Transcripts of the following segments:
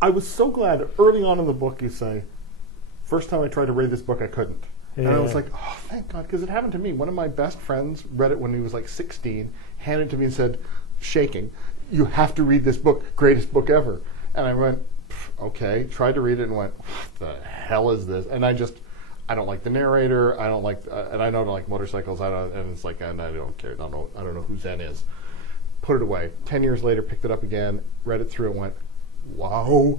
I was so glad early on in the book you say, first time I tried to read this book, I couldn't. Yeah. And I was like, oh, thank God, because it happened to me. One of my best friends read it when he was like 16, handed it to me and said, shaking, you have to read this book, greatest book ever. And I went, okay, tried to read it and went, what the hell is this? And I don't like the narrator, I don't like, and I don't like motorcycles, and it's like, and I don't care, I don't know who Zen is. Put it away. 10 years later, picked it up again, read it through and went, wow.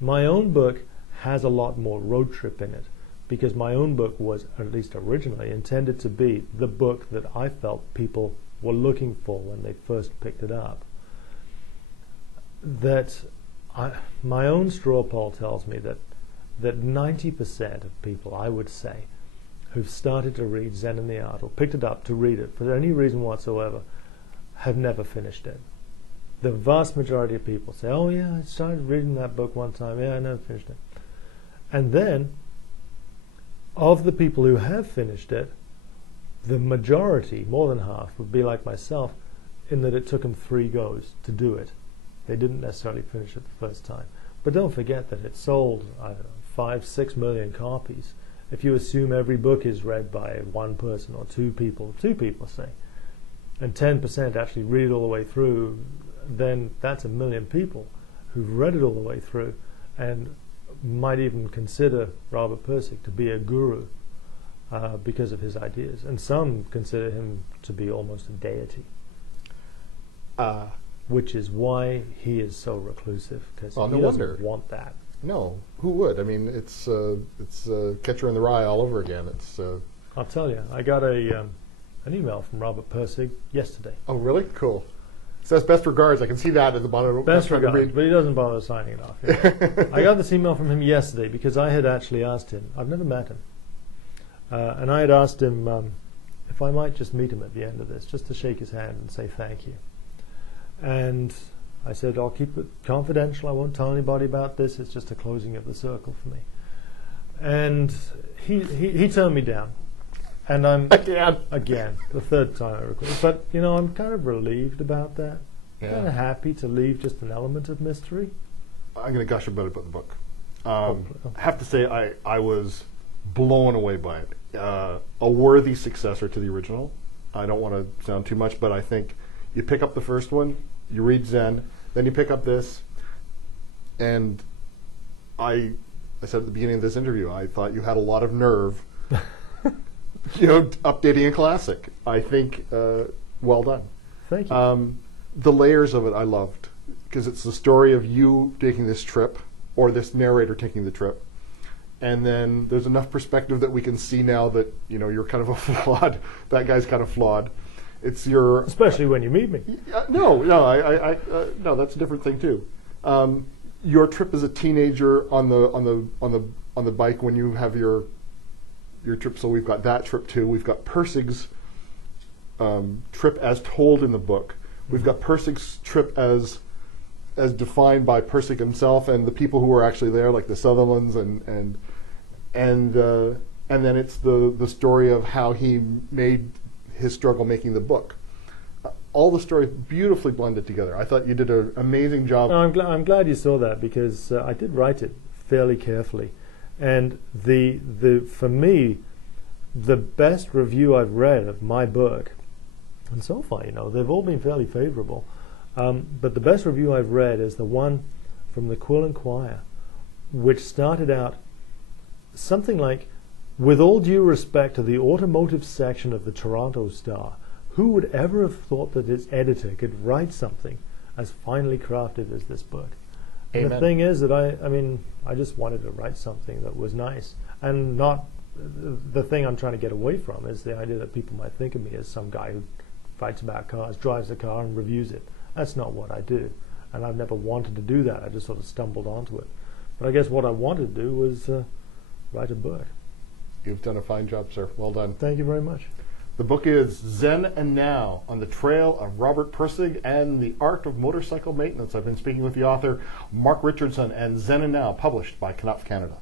My own book has a lot more road trip in it, because my own book was, at least originally, intended to be the book that I felt people were looking for when they first picked it up. My own straw poll tells me that 90% of people, I would say, who've started to read Zen and the Art, or picked it up to read it for any reason whatsoever, have never finished it. The vast majority of people say, oh yeah, I started reading that book one time, yeah, I never finished it. And then, of the people who have finished it, the majority, more than half, would be like myself, in that it took them 3 goes to do it. They didn't necessarily finish it the first time. But don't forget that it sold, I don't know, 5-6 million copies. If you assume every book is read by one person or two people say, and 10% actually read it all the way through, then that's 1 million people who've read it all the way through and might even consider Robert Pirsig to be a guru because of his ideas. And some consider him to be almost a deity. Which is why he is so reclusive, because he doesn't want that. No, who would? I mean, it's Catcher in the Rye all over again. I'll tell you, I got an email from Robert Pirsig yesterday. Oh, really? Cool. It says best regards. I can see that at the bottom. Best regards, but he doesn't bother signing it off. Yeah. I got this email from him yesterday because I had actually asked him. I've never met him, and I had asked him if I might just meet him at the end of this, just to shake his hand and say thank you. And I said, I'll keep it confidential. I won't tell anybody about this. It's just a closing of the circle for me. And he turned me down. And I'm again the 3rd time I recorded. But you know, I'm kind of relieved about that. Yeah. Kind of happy to leave just an element of mystery. I'm going to gush about the book. I have to say, I was blown away by it. A worthy successor to the original. I don't want to sound too much, but I think you pick up the first one, you read Zen, then you pick up this, and I said at the beginning of this interview, I thought you had a lot of nerve, updating a classic. I think, well done. Thank you. The layers of it I loved, because it's the story of you taking this trip, or this narrator taking the trip, and then there's enough perspective that we can see now that, you're kind of a flawed, that guy's kind of flawed. It's your, especially when you meet me. No, that's a different thing too. Your trip as a teenager on the bike when you have your trip. So we've got that trip too. We've got Pirsig's trip as told in the book. We've got Pirsig's trip as defined by Pirsig himself and the people who were actually there, like the Sutherlands, and then it's the story of how he made his struggle making the book. All the stories beautifully blended together. I thought you did an amazing job. No, I'm glad you saw that, because I did write it fairly carefully, and for me, the best review I've read of my book, and so far, they've all been fairly favorable, but the best review I've read is the one from the Quill and Choir, which started out something like, with all due respect to the automotive section of the Toronto Star, who would ever have thought that its editor could write something as finely crafted as this book? And the thing is that I just wanted to write something that was nice, and not the thing I'm trying to get away from is the idea that people might think of me as some guy who fights about cars, drives a car and reviews it. That's not what I do, and I've never wanted to do that. I just sort of stumbled onto it. But I guess what I wanted to do was write a book. You've done a fine job, sir. Well done. Thank you very much. The book is Zen and Now, on the trail of Robert Pirsig and the art of motorcycle maintenance. I've been speaking with the author, Mark Richardson, and Zen and Now, published by Knopf Canada.